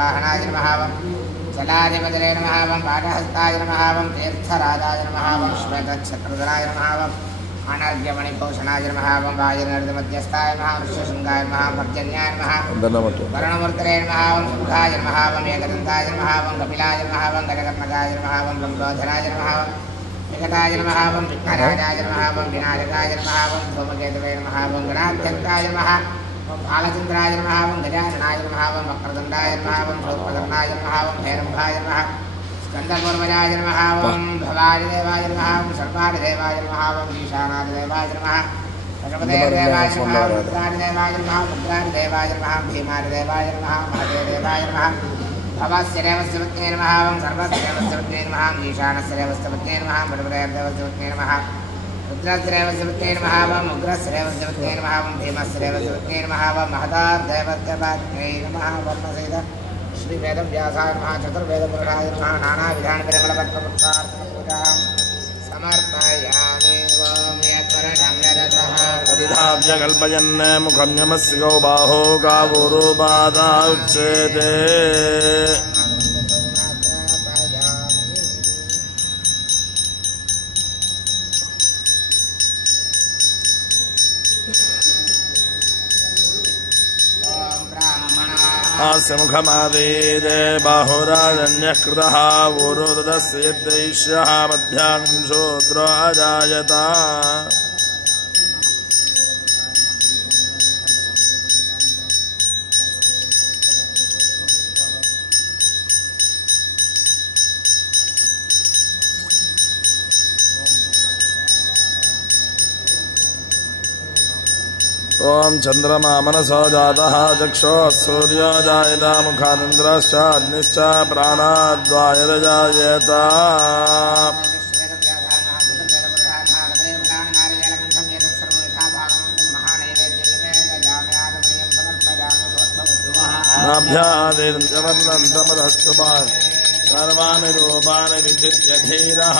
गरुडवाहनाय नमः जलाधिपतये नमः पाठहस्ताय नमः तीर्थराजाय नमः श्वेतच्छत्रधराय नमः अनर्घ्यमणिभूषणाय नमः वायुर्नर्दमध्यस्थाय नमः ऋष्यशृङ्गाय नमः पर्जन्याय नमः वरुणमूर्तये नमः सुखाय नमः एकदन्ताय नमः कपिलाय नमः गजकर्णकाय नमः लम्बोधराय नमः विकटाय नमः विघ्नराजाय नमः विनायकाय नमः धूमकेतवे नमः गणाध्यक्षाय नमः बालचन्द्राय नमः गजाननाय नमः वक्रतुण्डाय नमः भूतकर्णाय नमः भैरवाय नमः स्कन्दपूर्वजाय नमः भवादिदेवाय नमः सर्वादिदेवाय नमः ईशानादिदेवाय नमः पशुपतेर्देवाय नमः रुद्रादिदेवाय नमः मुद्रादिदेवाय नमः भीमादिदेवाय नमः महादेवदेवाय नमः भवस्य देवस्य पत्न्यै नमः सर्वस्य देवस्य पत्न्यै नमः ईशानस्य देवस्य पत्न्यै नमः मणिपुरदेवस्य पत्न्यै नमः रुद्रस्य देवस्य पत्न्यै नमः उग्रस्य देवस्य पत्न्यै नमः भीमस्य देवस्य पत्न्यै नमः महतादेवस्य पत्न्यै नमः वर्णसेद श्रीवेदव्यासाय नमः चतुर्वेदपुरुषाय नमः नानाविधानपरिमलपत्रपुत्रार्थपूजां समर्पयामि ओं यत्वर्णं यदतः कल्पयन् मुखं यमस्य बाहो गावोरुपादा उच्यते आस्य मुखमादेदे बाहुराजन्यः कृतः वोरोदस्य यद्दैश्यः मध्याह्नं शूद्रो अजायत ओम चंद्रमा मनसो जातः चक्षुः सूर्यो जायत मुखादिन्द्रश्च अग्निश्च प्राणाद्वायुर्जायत नाभ्यादिर्जवन्नन्तमधस्तुमान् सर्वाणि रूपाणि विचित्य धीरः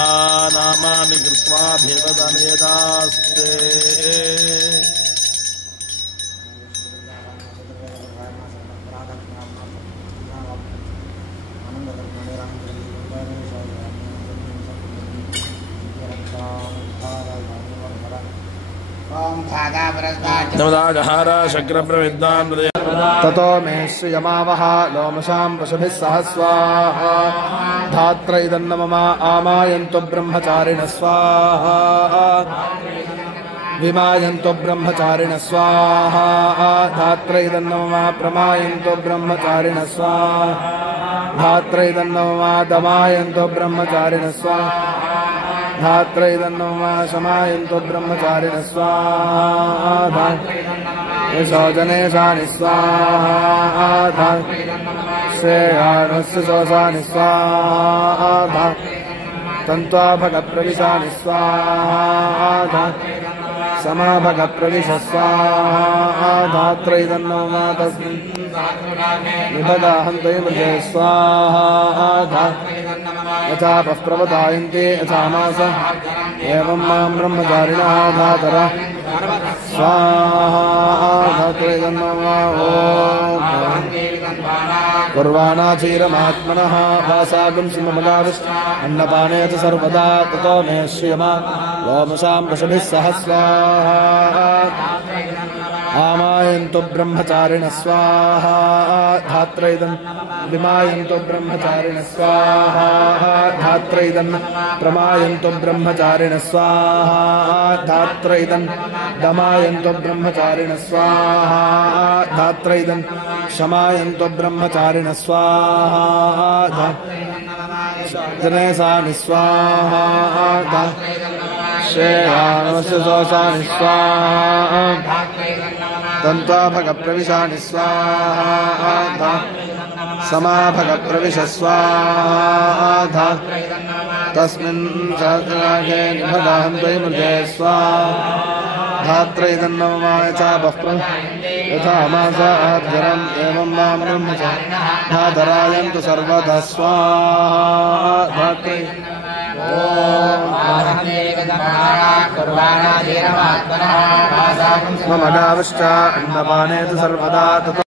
नामानि कृत्वा भिवदनेदास्ते ततो मे श्रियमावः लोमशां पशुभिः सह स्वाहा धात्र इदन्न मम आमायन्तु ब्रह्मचारिणः स्वाहा विमायन्तु ब्रह्मचारिणः स्वाहा धात्र इदन्न मम प्रमायन्तु ब्रह्मचारिणः स्वाहा धात्र इदन्न मम दमायन्तु ब्रह्मचारिणः स्वाहा धात्र इदन्न मम शमायन्तु ब्रह्मचारिणः स्वाहा शोचनेशानि स्वाहा श्रेयानस्य शोषानि स्वाहा तन्त्वा भगप्रविशानि स्वाहा समाभगप्रविश स्वाहा धात्र इदन्न मम तस्मिन् निबदाहन्तु मृगे स्वाहा यथापः प्रवदायन्ते यथा मास एवं मां ब्रह्मचारिणः धातर स्वाहा धात्र इदन्न मम कुर्वाणाचीरमात्मनः वासागुं सिंहमगाविष्ट अन्नपाने च सर्वदा ततो मे श्रियमा लोमशां पशुभिः सह स्वाहा आमायन्तु ब्रह्मचारिणः स्वाहा धात्र इदं विमायन्तु ब्रह्मचारिणः स्वाहा धात्र इदं प्रमायन्तु ब्रह्मचारिणः स्वाहा धात्र इदं दमायन्तु ब्रह्मचारिणः स्वाहा धात्र इदं शमायन्तु ब्रह्मचारिणः स्वाहा जनेशानि स्वाहा श्रेयानस्य शोषानि स्वाहा तन्त्वा भगप्रविशानि स्वाहा समाभगप्रविश स्वाहा तस्मिन् सहस्ररागे निबदाहन्तु मृगे स्वाहा धात्र इदन्न मम यथा मासाद्यरम् एवं मां ब्रह्मचारिणः धातरायन्तु सर्वदा स्वाहा धात्रे मम गावश्च अन्नपाने तु सर्वदा ततो